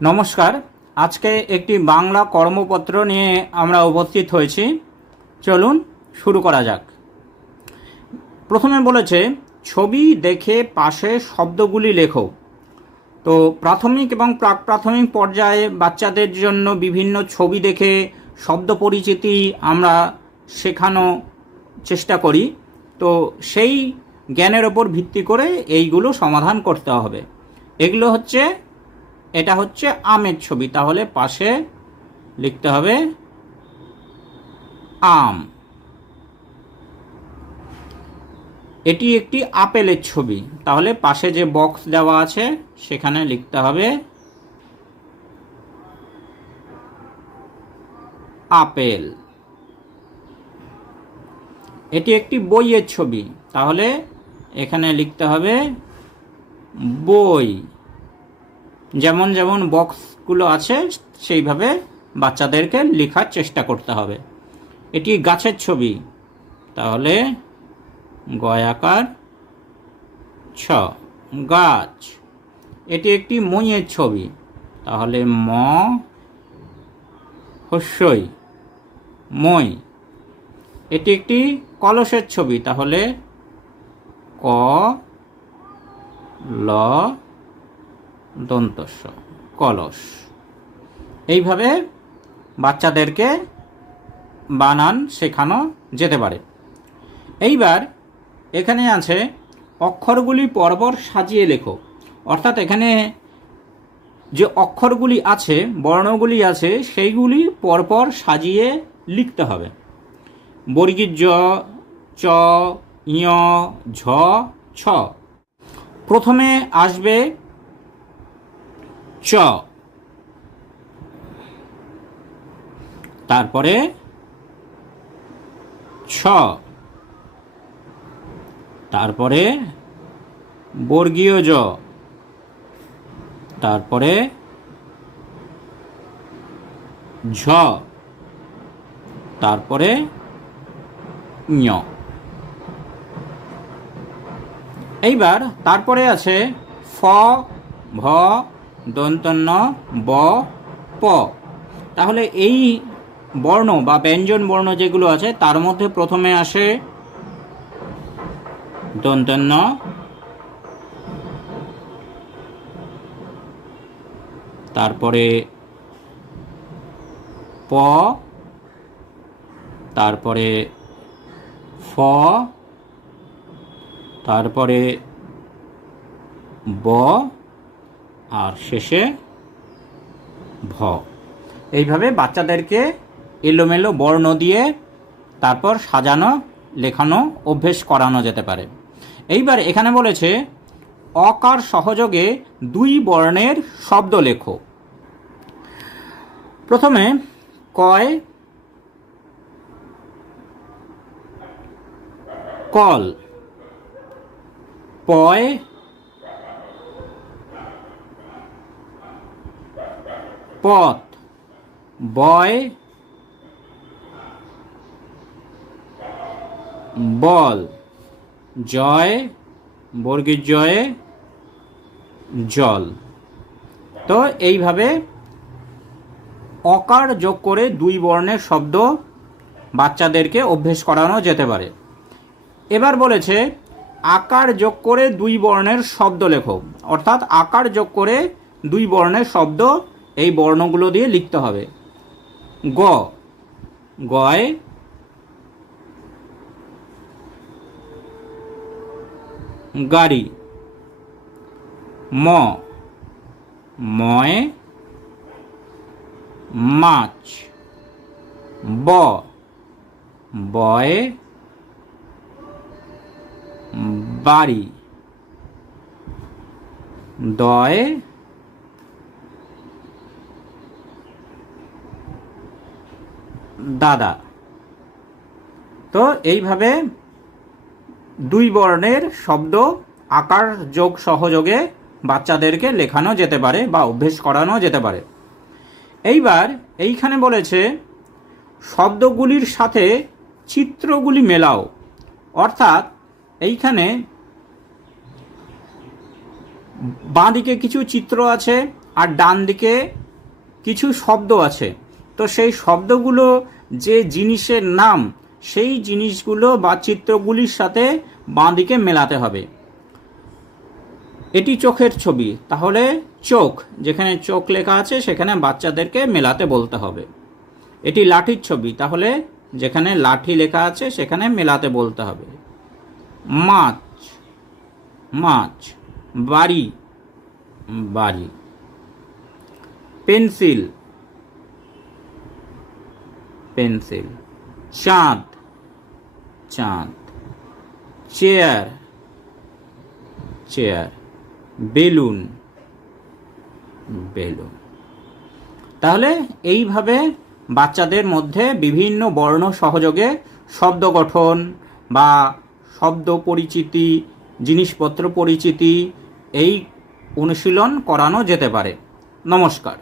নমস্কার। আজকে একটি বাংলা কর্মপত্র নিয়ে আমরা উপস্থিত হয়েছি। চলুন শুরু করা যাক। প্রথমে বলেছে ছবি দেখে পাশে শব্দগুলি লেখো। তো প্রাথমিক এবং প্রাক প্রাথমিক পর্যায়ে বাচ্চাদের জন্য বিভিন্ন ছবি দেখে শব্দ পরিচিতি আমরা শেখানো চেষ্টা করি। তো সেই জ্ঞানের ওপর ভিত্তি করে এইগুলো সমাধান করতে হবে। এগুলো হচ্ছে, এটা হচ্ছে আমের ছবি, তাহলে পাশে লিখতে হবে আম। এটি একটি আপেলের ছবি, তাহলে পাশে যে বক্স দেওয়া আছে সেখানে লিখতে হবে আপেল। এটি একটি বইয়ের ছবি, তাহলে এখানে লিখতে হবে বই। যেমন যেমন বক্সগুলো আছে সেইভাবে বাচ্চাদেরকে লেখার চেষ্টা করতে হবে। এটি গাছের ছবি, তাহলে গয়াকার ছ, গাছ। এটি একটি মইয়ের ছবি, তাহলে ম হস্যই, মই। এটি একটি কলসের ছবি, তাহলে ক ল দন্তস্ব, কলস। এইভাবে বাচ্চাদেরকে বানান শেখানো যেতে পারে। এইবার এখানে আছে অক্ষরগুলি পরপর সাজিয়ে লেখো। অর্থাৎ এখানে যে অক্ষরগুলি আছে, বর্ণগুলি আছে, সেইগুলি পরপর সাজিয়ে লিখতে হবে। বর্গীর জ, চ, ঞ, ঝ, ছ। প্রথমে আসবে চ, তারপরে ছ, তারপরে বর্গীয় জ, তারপরে ঝ, তারপরে ঞ। এইবার তারপরে আছে ফ, ভ, দন্তন্য, ব, প। তাহলে এই বর্ণ বা ব্যঞ্জন বর্ণ যেগুলো আছে তার মধ্যে প্রথমে আসে দন্তন্য, তারপরে প, তারপরে ফ, তারপরে ব, আর শেষে ভ। এইভাবে বাচ্চাদেরকে এলোমেলো বর্ণ দিয়ে তারপর সাজানো লেখানো অভ্যেস করানো যেতে পারে। এইবার এখানে বলেছে অকার সহযোগে দুই বর্ণের শব্দ লেখো। প্রথমে কয়, কল, পয়, পথ, বয়, বল, জয়, বর্গীর জয়ে জল। তো এইভাবে অকার যোগ করে দুই বর্ণের শব্দ বাচ্চাদেরকে অভ্যেস করানো যেতে পারে। এবার বলেছে আকার যোগ করে দুই বর্ণের শব্দ লেখো। অর্থাৎ আকার যোগ করে দুই বর্ণের শব্দ এই বর্ণগুলো দিয়ে লিখতে হবে। গ, গয়, গাড়ি। ম, ময়, মাছ। ব, বয়, বাড়ি। দয়, দাদা। তো এইভাবে দুই বর্ণের শব্দ আকার যোগ সহযোগে বাচ্চাদেরকে লেখানো যেতে পারে বা অভ্যেস করানো যেতে পারে। এইবার এইখানে বলেছে শব্দগুলির সাথে চিত্রগুলি মেলাও। অর্থাৎ এইখানে বাঁ দিকে কিছু চিত্র আছে, আর ডান দিকে কিছু শব্দ আছে। তো সেই শব্দগুলো যে জিনিসের নাম, সেই জিনিসগুলো বা চিত্রগুলির সাথে বাঁ দিকে মেলাতে হবে। এটি চোখের ছবি, তাহলে চোখ, যেখানে চোখ লেখা আছে সেখানে বাচ্চাদেরকে মেলাতে বলতে হবে। এটি লাঠির ছবি, তাহলে যেখানে লাঠি লেখা আছে সেখানে মেলাতে বলতে হবে। মাছ, মাছ। বাড়ি, বাড়ি। Pencil, pencil. চাঁদ, চাঁদ। Chair, chair. Balloon, balloon. তাহলে এইভাবে বাচ্চাদের মধ্যে বিভিন্ন বর্ণ সহযোগে শব্দ গঠন বা শব্দ পরিচিতি, জিনিসপত্র পরিচিতি এই অনুশীলন করানো যেতে পারে। নমস্কার।